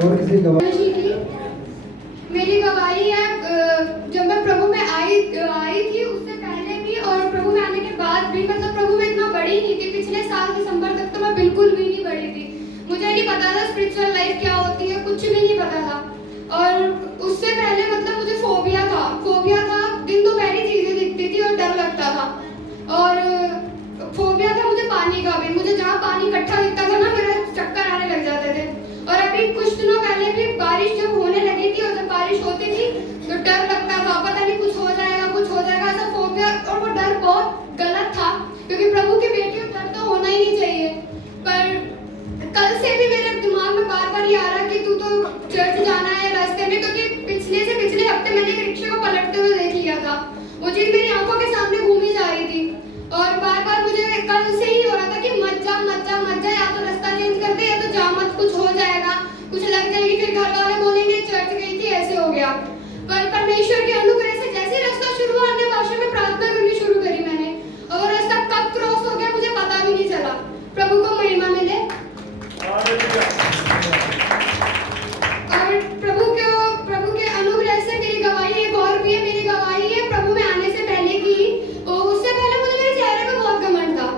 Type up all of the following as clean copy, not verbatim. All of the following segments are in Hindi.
और किसी गवाही मेरी गवाही है, जब मैं प्रभु में आई थी उससे पहले भी और प्रभु में आने के बाद भी, मतलब प्रभु में इतना बड़ी नहीं थी। पिछले साल दिसंबर तक तो मैं बिल्कुल भी नहीं बड़ी थी। मुझे नहीं पता था स्पिरिचुअल लाइफ क्या होती है, कुछ भी नहीं पता था। और उससे पहले मतलब मुझे फोबिया था। दिन दोपहरी चीजें दिखती थी और डर लगता था। और फोबिया था मुझे पानी का भी। मुझे जहाँ पानी इकट्ठा दिखता था ना, मेरे चक्कर आने लग जाते थे। और अभी कुछ दिनों पहले भी बारिश जब होने लगी थी और जब बारिश होती थी तो डर लगता था, पता नहीं कुछ हो जाएगा ऐसा फोबिया। और वो डर बहुत गलत था, क्योंकि प्रभु की बेटी हो, डर तो होना ही नहीं चाहिए। पर कल से भी मेरे दिमाग में बार बार ये आ रहा कि तू तो चर्च जाना है रास्ते में, क्योंकि पिछले हफ्ते मैंने एक रिक्शे को पलटते हुए देख लिया था। वो चीज मेरी आंखों के सामने घूमी जा रही थी और बार बार मुझे कल से ही हो रहा था कि मत जा, या तो रास्ता चेंज कर दे या तो जा मत, कुछ हो जाएगा, कुछ लग जाएगी, फिर घर वाले बोलेंगे चर्च गई थी ऐसे हो गया। पर परमेश्वर के अनुग्रह से जैसे रास्ता शुरू हुआ, अन्य भाषा में प्रार्थना करनी शुरू करी मैंने, और वो रास्ता कब क्रॉस हो गया मुझे पता भी नहीं चला। प्रभु को महिमा मिले। और प्रभु के अनुग्रह से मेरी गवाही एक और भी है। मेरी गवाही है प्रभु में आने से पहले की। उससे पहले मुझे मेरे चेहरे पे बहुत घमंड था।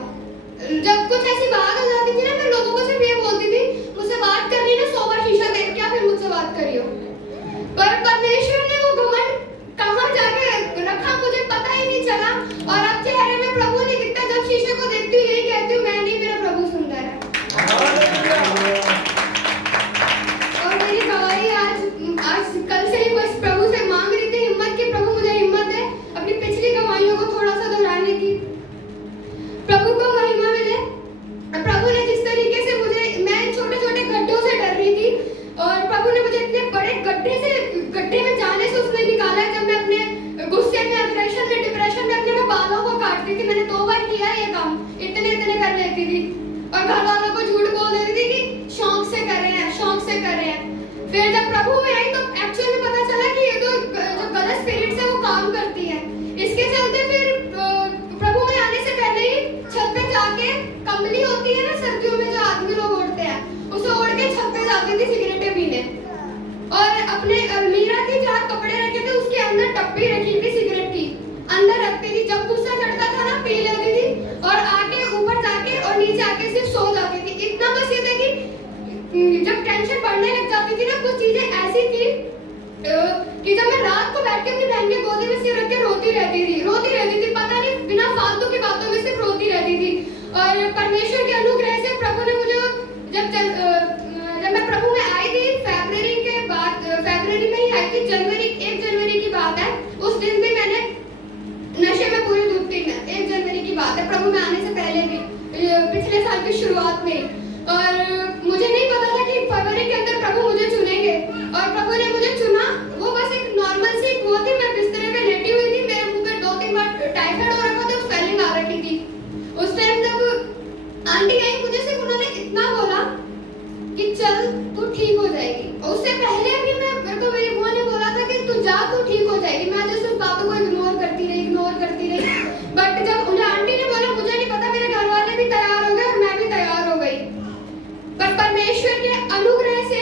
जब कुछ ऐसी बात हो जाती थी ना, मैं लोगों को सिर्फ ये बोलती थी, मुझसे बात करनी ना 100 बार शीशा देख के फिर मुझसे बात करियो। पर परमेश्वर ने वो घमंड कहाँ जाके रखा मुझे पता ही नहीं चला। और अब चेहरे में प्रभु नहीं दिखता। जब शीशे को देखती हूँ यही कहती हूँ, मैं नहीं, मेरा प्रभु सुंदर है। और मेरी गवाही आज कल से ही बस प्रभु से मांग रही थी हिम्मत की, प्रभु मुझे हिम्मत दे अपनी पिछली गवाहियों को थोड़ा सा दोहराने की। प्रभु को महिमा मिले। प्रभु ने जिस तरीके से मैं छोटे छोटे गड्ढों से डर रही थी, और प्रभु ने मुझे इतने बड़े गड्ढे में जाने से उसने निकाला। जब मैं अपने गुस्से में, अग्रेशन में, डिप्रेशन में अपने बालों को काटती थी, मैंने 2 बार किया ये काम, इतने कर लेती थी और घर वालों को झूठ बोल देती थी कि शौक से कर रहे हैं। फिर जब प्रभु में आई तो एक्चुअली में पता चला कि ये तो जो गलत स्पिरिट है वो काम करती है। इसके चलते फिर प्रभु में आने से पहले ही छत पे जाके, कंबली होती है ना सर्दियों में जो आदमी लोग ओढ़ते हैं, उसे ओढ़ के छत पे जाती थी सिगरेटें पीने। और अपने अलमीरा की जहाँ कपड़े रखे थे उसके अंदर टप्पी रखी थी सिगरेट की, अंदर रखती थी। जब गुस्सा चढ़ता था ना पी लेती थी और आके ऊपर जाके और नीचे आके सिर्फ सो जाती थी। इतना बस ये था कि जब टेंशन बढ़ने लग जाती थी ना, कुछ चीजें ऐसी थी कि जब मैं रात को बैठ के अपनी बहन के गोदी में सिर रख के रोती रहती थी, पता नहीं बिना फालतू की बातों में सिर्फ रोती रहती थी। और परमेश्वर के अनुग्रह से प्रभु ने मुझे जब मैं प्रभु में आई थी फरवरी में ही आई थी, 1 जनवरी की बात है। उस दिन भी मैंने नशे में पूरी डूबती थी। 1 जनवरी की बात है, प्रभु में आने से पहले भी, पिछले साल की शुरुआत में। और मुझे नहीं पता था कि फरवरी के अंदर प्रभु मुझे चुनेंगे, और प्रभु ने मुझे चुना। वो बस एक नॉर्मल सी वो थी, मैं बिस्तरे पे लेटी हुई थी, मेरे मुंह पे 2-3 बार टाइफाइड हो रखा था, स्वेलिंग आ रखी थी। उस टाइम जब आंटी आई, मुझे सिर्फ उन्होंने इतना बोला कि चल तू ठीक हो जाएगी। और उससे पहले भी मेरे को मेरी बुआ ने बोला था कि तू जा, तू ठीक हो जाएगी। मैं जो सिर्फ बातों को इग्नोर करती रही। बट जब उन्हें आंटी ने बोला, मुझे नहीं पता, मेरे घर वाले भी तैयार हो गए और मैं भी तैयार हो गई। पर परमेश्वर के अनुग्रह से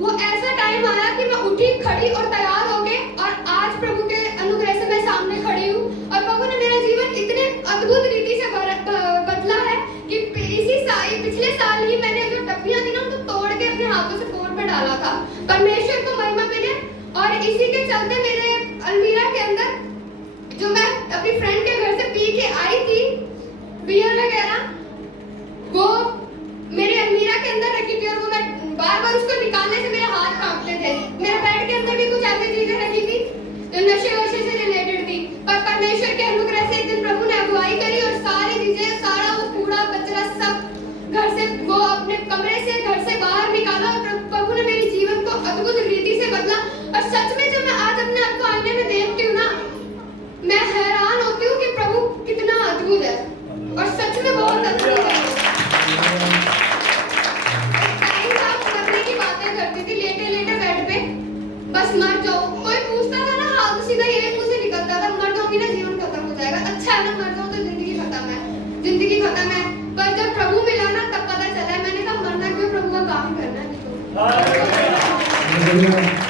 वो ऐसा टाइम आया कि मैं उठी, खड़ी और तैयार हो गई। और आज प्रभु के अनुग्रह से मैं सामने खड़ी हूँ। और प्रभु ने मेरा जीवन इतने अद्भुत रीति से बदला है कि पिछले साल ही मैंने जो टप्पियां थी ना उनको तोड़ के अपने हाथों से फोन पे डाला था। परमेश्वर को महिमा मिले। और इसी के चलते मेरे अलमीरा के अंदर, जो मैं अपनी फ्रेंड के घर से पी के आई थी बियर वगैरह, वो मेरे अलमीरा के अंदर रखी थी। और वो मैं बार बार उसको निकालने से मेरे हाथ कांपते थे। मेरे बेड के अंदर भी कुछ ऐसी चीजें रखी थी जो नशे वशे से रिलेटेड थी। पर परमेश्वर के अनुग्रह से एक दिन प्रभु ने अगुवाई करी और सारी चीजें, सारा वो कूड़ा कचरा सब घर से, वो अपने कमरे से, घर से बाहर निकाला। और प्रभु ने मेरे जीवन को अद्भुत रीति से बदला। और सच में जब मैं आज अपने आप को आईने में देखती हूँ ना, मैं हैरान होती हूँ कि प्रभु कितना अद्भुत है। और सच में बहुत अद्भुत है। मरने की बातें करती थी लेटे बेड पे, बस मर जाओ। कोई पूछता था ना हाल तो सीधा यही मुंह से निकलता था, मर जाऊंगी ना जीवन खत्म हो जाएगा। अच्छा है ना, मर जाऊं तो जिंदगी खत्म है। पर जब प्रभु मिला ना तब पता चला, मैंने कहा मरना क्यों, प्रभु का काम करना है। हालेलुया।